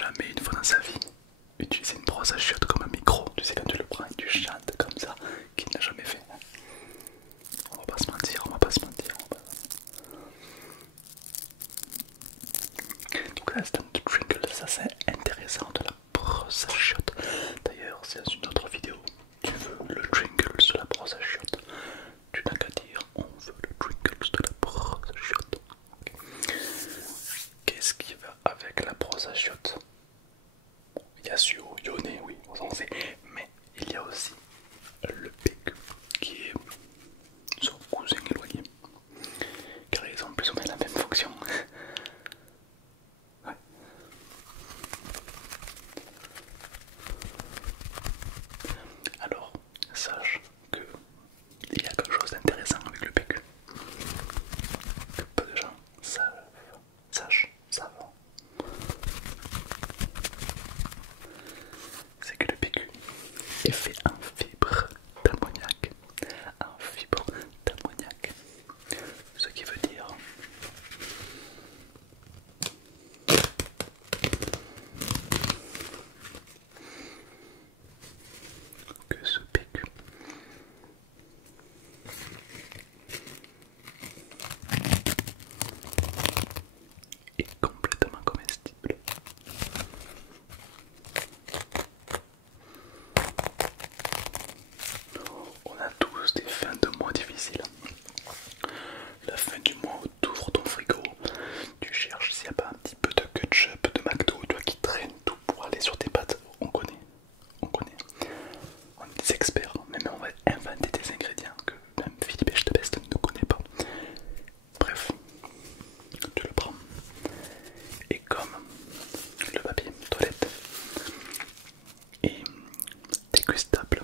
jamais une fois dans sa vie utilisé une brosse à chiottes comme un micro? Tu sais, quand tu le prends et tu chantes comme ça, qui ne l'a jamais fait? On va pas se mentir, on va pas se mentir. Donc là, c'est un Trinkle, ça c'est intéressant, de la brosse à chiottes. D'ailleurs, c'est dans une autre vidéo. Tu veux le Trinkle sur la brosse à chiottes? Tu n'as qu'à dire, on veut le Trinkle de la brosse à chiottes. Okay. Qu'est-ce qui va avec la brosse à chiottes? Yasuo, Yone, oui, on sait, mais il y a aussi le PQ qui est son cousin éloigné, car ils ont plus ou moins la même fonction. Ouais. Alors, sache que il y a quelque chose d'intéressant avec le PQ que peu de gens savent. C'est que le PQ est fait en fibre d'ammoniac. En fibre d'ammoniac. Ce qui veut dire que ce PQ est complètement comestible. On a tous des fins de mois difficiles. La fin du mois où tu ouvres ton frigo, tu cherches s'il n'y a pas un petit peu de ketchup, de McDo, toi qui traîne tout pour aller sur tes pâtes. On connaît. On est des experts, même on va inventer des ingrédients que même Philippe Etchebest ne connaît pas. Bref, tu le prends. Et comme le papier toilette est dégustable,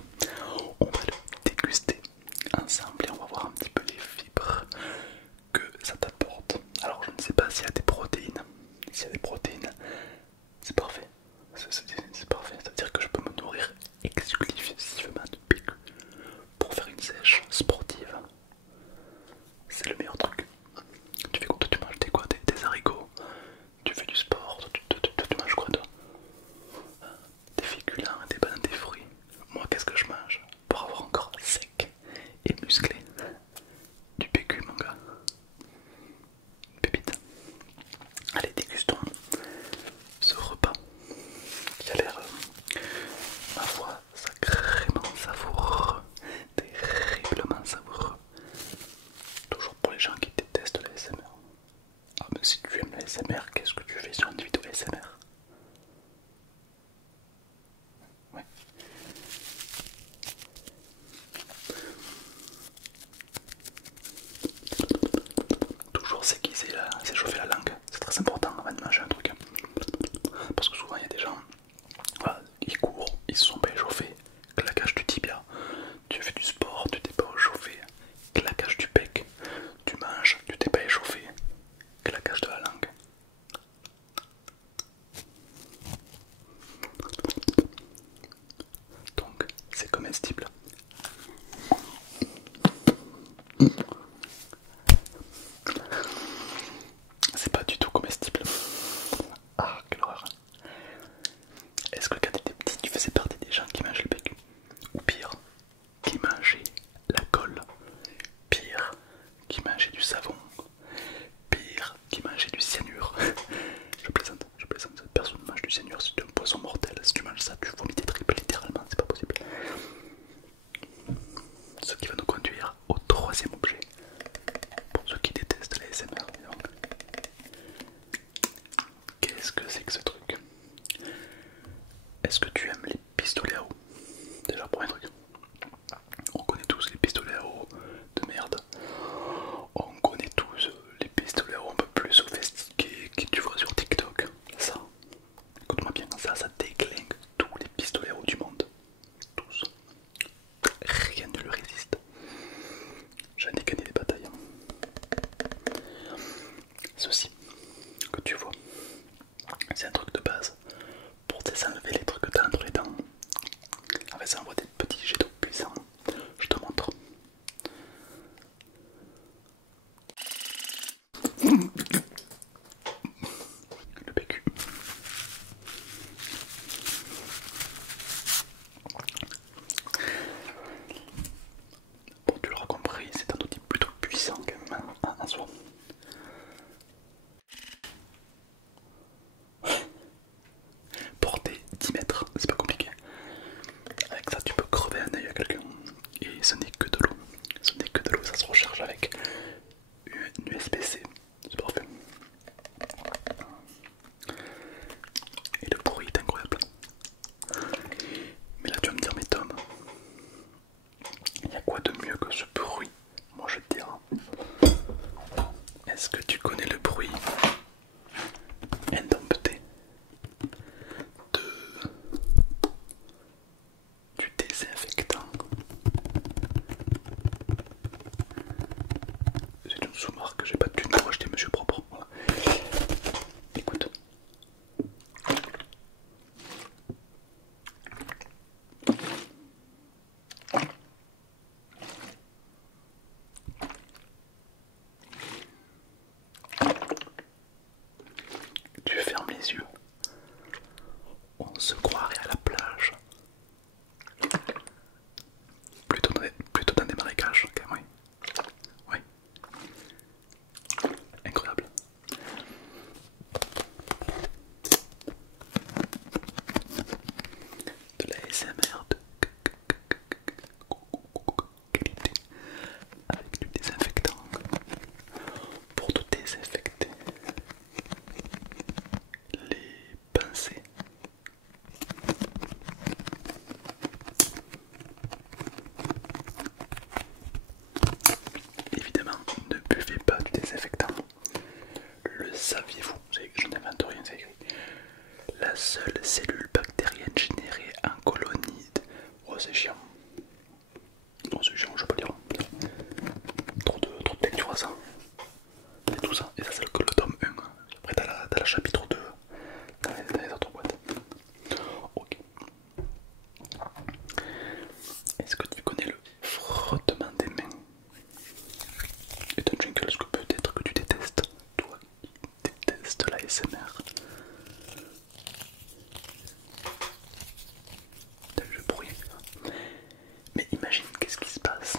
on va le déguster ensemble et on va voir un petit peu les fibres que ça t'apporte. Alors je ne sais pas s'il y a des protéines. S'il y a des protéines, c'est parfait. C'est parfait, ça veut dire que je peux me nourrir exclusivement de PQ pour faire une sèche sportive. C'est le meilleur truc. Tu fais quoi? Toi tu manges des haricots, tu fais du sport, tu manges quoi toi? Des féculents, des bananes, des fruits. Moi qu'est-ce que je mange pour avoir encore sec et musclé? Du PQ mon gars. Pépite. Allez, dégustons ce repas qui a l'air, ma foi, sacrément savoureux, terriblement savoureux. Toujours pour les gens qui détestent la SMR. Ah, mais si tu aimes la SMR, qu'est-ce que tu fais sur une vidéo SMR? Ouais. Toujours s'aiguiser là, s'échauffer la langue, c'est très important avant de manger un truc. Parce que souvent il y a des gens, voilà, ils courent, ils se sont pas échauffés, claquage du tibia, tu fais du sport, tu t'es pas échauffé, claquage du bec, tu manges, tu t'es pas échauffé, claquage de la langue. Donc c'est comestible. C'est pas du tout comestible. Ah, quelle horreur. Est-ce que quand t'étais petit, tu faisais partie des gens qui mangeaient le PQ? Ou pire, qui mangeaient la colle? Pire, qui mangeaient du savon? Pire, qui mangeait du cyanure? Je plaisante, personne ne mange du cyanure, c'est un poison mortel. Si tu manges ça, tu vomis tes tripes, littéralement, c'est pas possible. Ce qui va nous conduire au troisième objet. Pour ceux qui détestent les SMR, qu'est-ce que c'est que ce truc? Est-ce que tu aimes les pistolets à eau? Déjà, premier truc. On connaît tous les pistolets à eau de merde. On connaît tous les pistolets à eau un peu plus sophistiqués que tu vois sur TikTok. Ça, écoute-moi bien, ça déglingue tous les pistolets à eau du monde. Tous. Rien ne le résiste. J'en ai gagné des batailles. Ceci que tu vois, c'est un truc de base pour désenlever les trucs que t'as entre les dents. En fait, ça envoie des petits jets d'eau puissants. Je te montre. Le PQ. les yeux. On se croirait à la plage. Plutôt dans des marécages, ok, oui. Oui. Incroyable. De la ASMR de qualité avec du désinfectant pour tout désinfecter. Les pincées. Évidemment, ne buvez pas du désinfectant. Le saviez-vous? Je n'invente rien, c'est écrit. La seule cellule bactérienne générée en colonie de... Oh, c'est chiant. Oh, c'est chiant, je peux pas lire. Trop de lecture à ça. Et tout ça. Et ça, c'est le tome 1. Après, t'as la chapitre 2 dans les autres boîtes. Ok. Est-ce que tu connais le frottement des mains? C'est un jingle que peut-être que tu détestes. Toi qui détestes la SMR. T'as vu le bruit? Mais imagine qu'est-ce qui se passe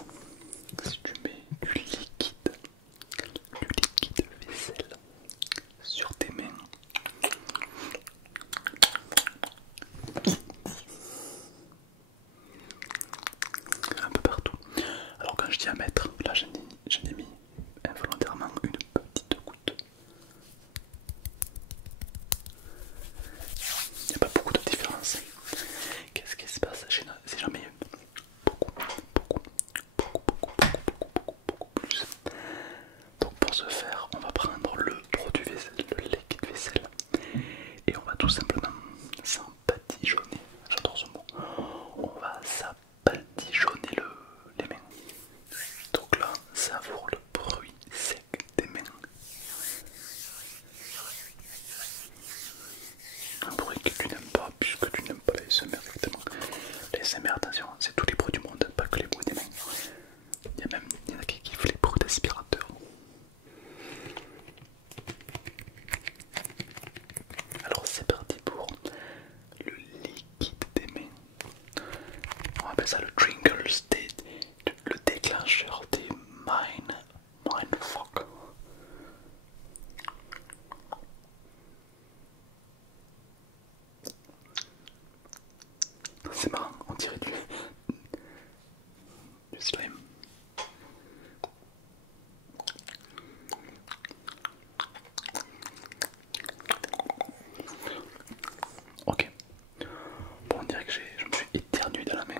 si tu mets du liquide vaisselle sur tes mains. Un peu partout. Alors quand je dis à mettre, là j'en ai mis involontairement une petite goutte. Il n'y a pas beaucoup de différence. Qu'est-ce qui se passe? C'est jamais beaucoup plus. Donc pour ce faire, on va prendre le produit vaisselle, le liquide vaisselle, et on va tout simplement s'empatigeonner. J'adore ce mot. On va s'empatigeonner les mains. Donc là, savoure le bruit sec des mains. Un bruit que tu n'aimes pas, puisque tu n'aimes pas la SMR exactement. La SMR, attention, c'est tous les bruits du monde, pas que les bruits des mains. Il y en a qui kiffent les bruits d'aspirateur. Alors c'est parti pour le liquide des mains. On appelle ça le triggers, le déclencheur des mindfuck. C'est marrant, on dirait du slime. Ok. Bon, on dirait que je me suis éternué dans la main.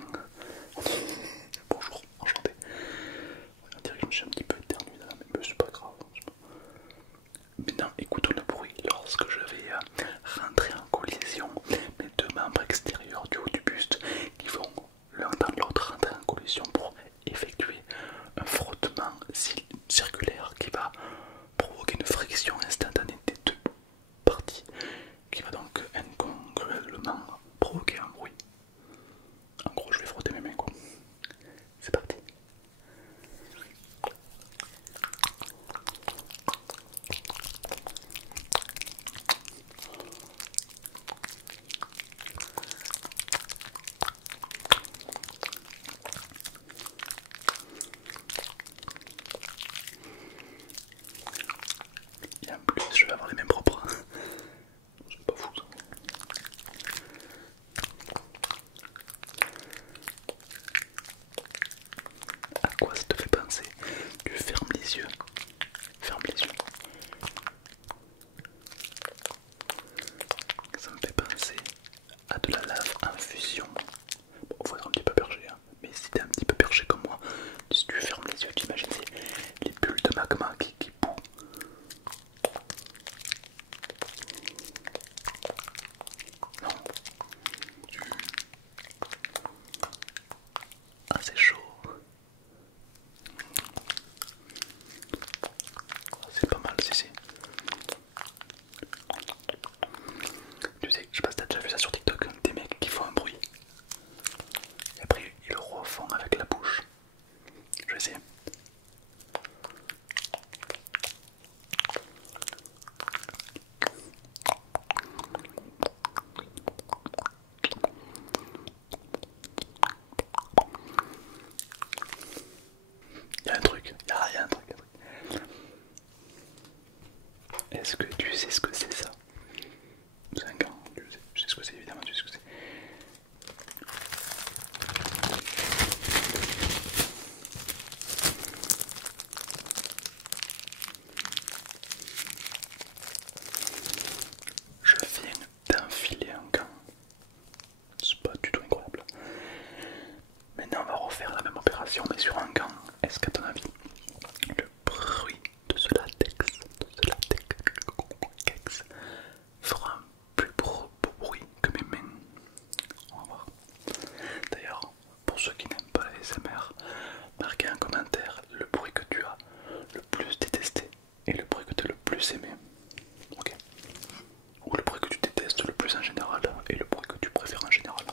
plus en général et le bruit que tu préfères en général.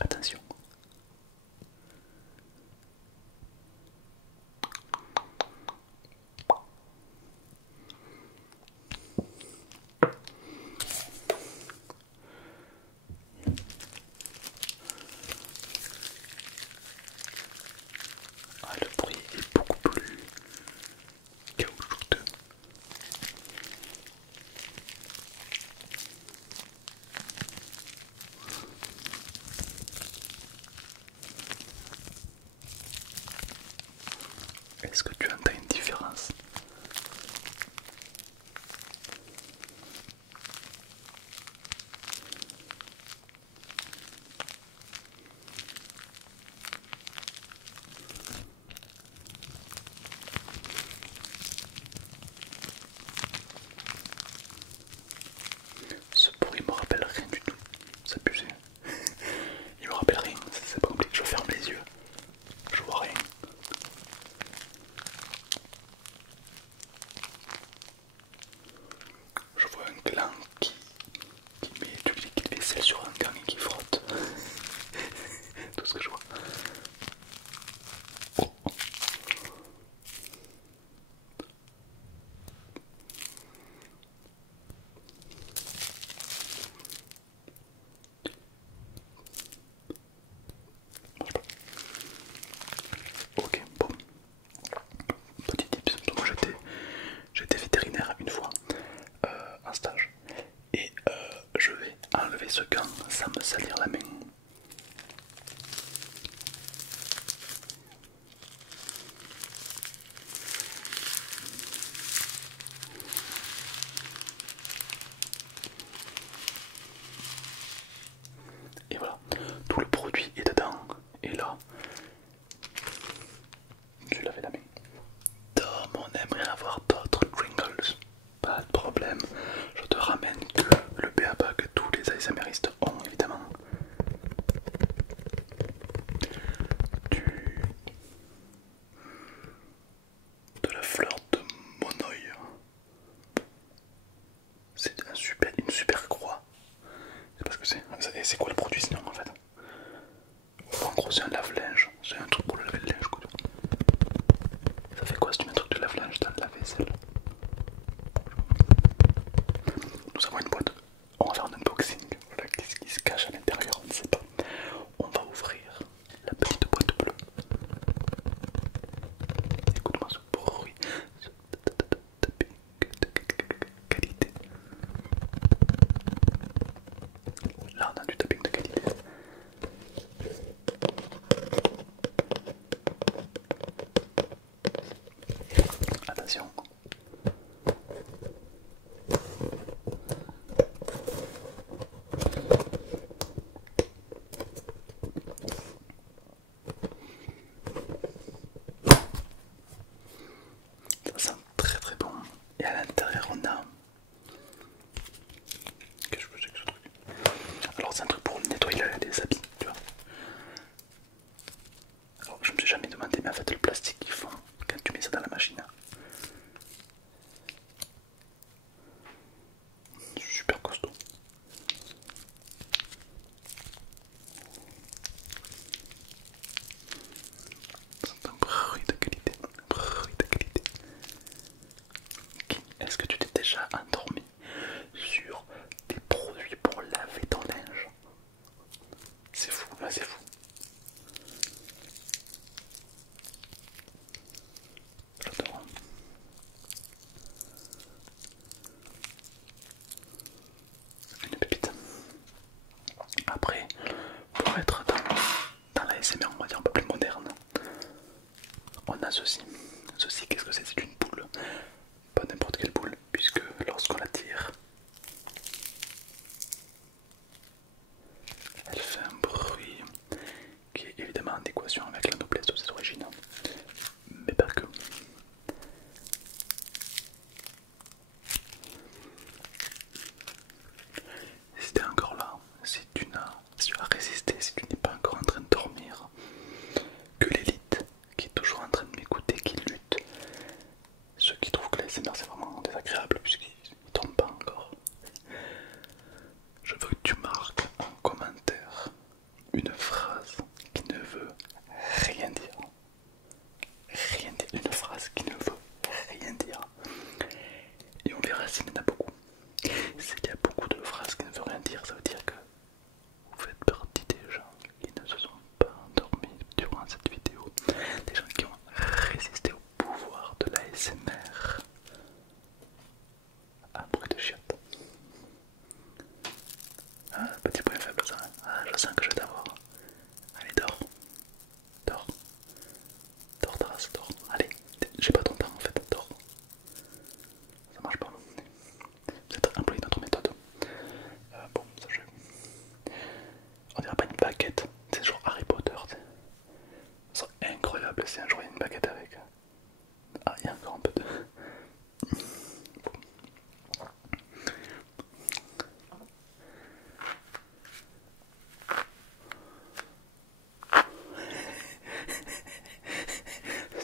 Attention. Ah, le bruit est beaucoup plus caoutchouteux. Est-ce que tu entends une différence? Ce bruit me rappelle rien du tout. C'est abusé. Il me rappelle rien, c'est pas compliqué. Je ferme les yeux, je vois rien. Je vois un gland qui met du liquide vaisselle sur un gant et qui frotte. Tout ce que je vois. Oh. Ok, bon. Petit tips, donc j'étais vétérinaire une fois en stage et je vais enlever ce gant sans me salir la main. Et voilà, tout le produit est dedans. Et là, tu lavais la main. Tom, on aimerait avoir d'autres Pringles. Pas de problème. Je te ramène que le BABA que tous les ASMRistes ont évidemment. De la fleur de monoï. C'est une super croix. C'est parce que c'est quoi le produit sinon en fait? En gros c'est un lave-linge. C'est un truc pour le laver le linge quoi. Ça fait quoi si tu mets un truc de lave-linge dans la vaisselle? Nous avons une boîte. On va faire un unboxing. Voilà, qu'est-ce qui se cache à l'intérieur, on ne sait pas. On va ouvrir la petite boîte bleue. Écoute-moi ce bruit. Ce tapping de qualité. Là on a du tapping de qualité. Attention. Ça sent très très bon. Et à l'intérieur on a... Qu'est-ce que c'est que ce truc? Alors c'est un truc pour nettoyer les habits, tu vois. Alors je me suis jamais demandé, mais en fait le plastique qu'ils font quand tu mets ça dans la machine, super costaud. C'est un bruit de qualité, bruit de qualité. Est-ce que tu t'es déjà endormi sur des produits pour laver ton linge? C'est fou, là c'est fou. J'adore. Une pépite. Après, pour être dans la SMR, on va dire un peu plus moderne, on a ceci. Ceci, qu'est-ce que c'est? C'est une boule. Pas n'importe quelle boule, puisque lorsqu'on la tire, elle fait un bruit qui est évidemment en adéquation avec la noblesse de ses origines, mais pas que. Si t'es encore là, si tu as résisté, si tu n'es pas encore en train de dormir, que l'élite qui est toujours en train de m'écouter, qu'il Ah, petit point faible ça. Ah, je sens que je vais t'avoir. Allez, dors. Dors. Dors, Taras, dors. Allez, j'ai pas ton temps en fait, dors. Ça marche pas. Peut-être employer notre méthode. Bon, ça je... On dirait pas une baguette, c'est genre Harry Potter. C'est incroyable si un jour il y a une baguette avec. Ah, il y a encore un peu de...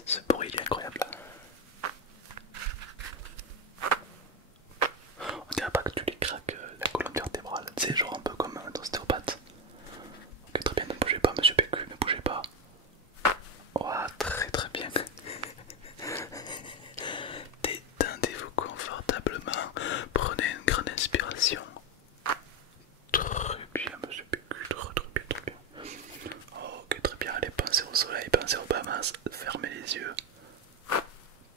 Ce bruit il est incroyable. On dirait pas que tu les craques la colonne vertébrale, c'est genre un peu comme un ostéopathe. Ok, très bien, ne bougez pas monsieur PQ, ne bougez pas. Ouah, très très bien. Détendez-vous confortablement, prenez une grande inspiration. Très bien monsieur PQ, très bien, très bien. Ok, très bien, allez, pensez au soleil, pensez aux Bahamas, fermez les yeux.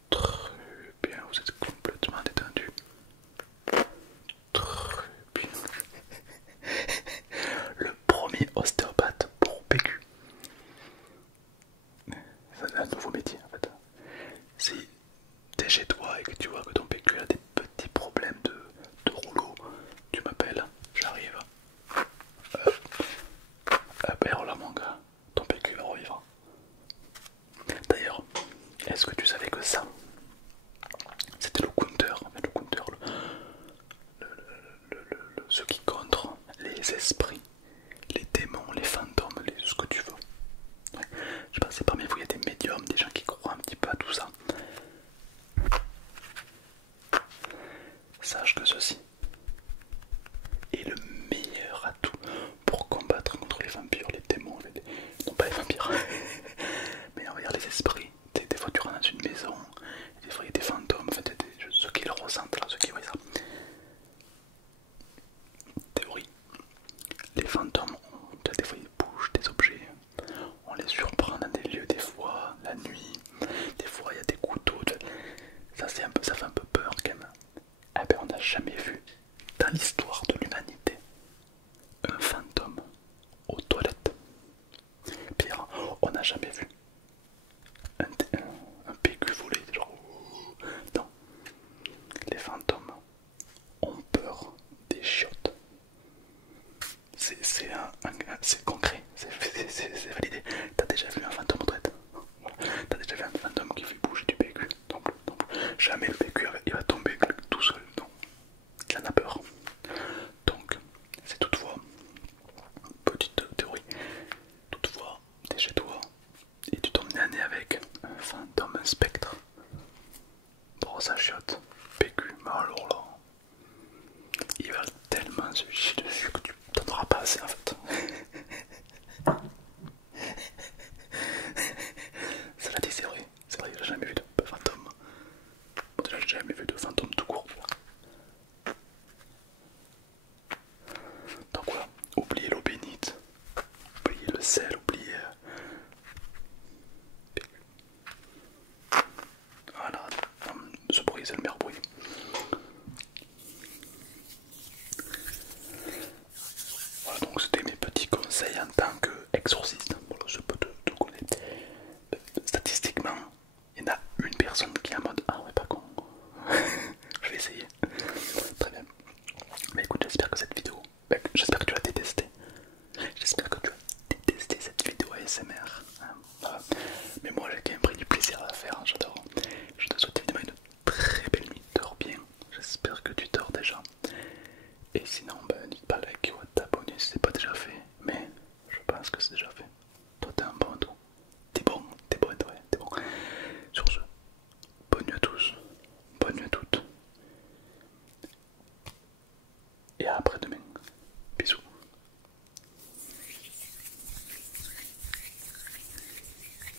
Très bien, vous êtes complètement détendu. Très bien. Le premier ostéopathe pour PQ. C'est un nouveau métier en fait. Si t'es chez toi et que tu vois que ton PQ a des petits problèmes de rouleau, tu m'appelles, j'arrive. Alors là mon gars, ton PQ va revivre. D'ailleurs, est-ce que tu savais que ça, c'était le counter, ce qui contre les esprits, les démons, les fantômes, ce que tu veux. Ouais. Je sais pas si parmi vous il y a des médiums, des gens qui croient un petit peu à tout ça. Sache que ceci est le meilleur atout pour combattre contre les vampires, les démons, non pas les vampires, mais on va dire les esprits. Des fois tu rentres dans une maison, des fois il y a des fantômes, enfin, ceux qui le ressentent là, ceux qui voient ça. Théorie, les fantômes, des fois ils bougent des objets, on les surprend dans des lieux des fois, la nuit, des fois il y a des couteaux, ça, ça fait un peu peur quand même. Eh ben on n'a jamais vu dans l'histoire de l'humanité un fantôme aux toilettes. Pire, on n'a jamais vu un PQ volé, genre... Non, les fantômes ont peur des chiottes. C'est concret, c'est validé. T'as déjà vu un fantôme aux toilettes? T'as déjà vu un fantôme qui fait bouger du PQ? Non, jamais le PQ il va tomber tout seul, non. Il en a peur. Donc, c'est toutefois, petite théorie, toutefois, t'es chez toi et tu tombes nez à nez avec un fantôme, un spectre, brosse à chiottes, PQ, mais alors là, il va tellement se chier dessus que tu t'en auras pas assez en fait. Cela dit, c'est vrai, j'ai jamais vu de fantôme. Déjà, j'ai jamais vu de fantôme tout court. Donc voilà, oubliez l'eau bénite, oubliez le sel, oubliez... Voilà, ce bruit c'est le meilleur bruit. Voilà, donc c'était mes petits conseils en tant qu'exorciste.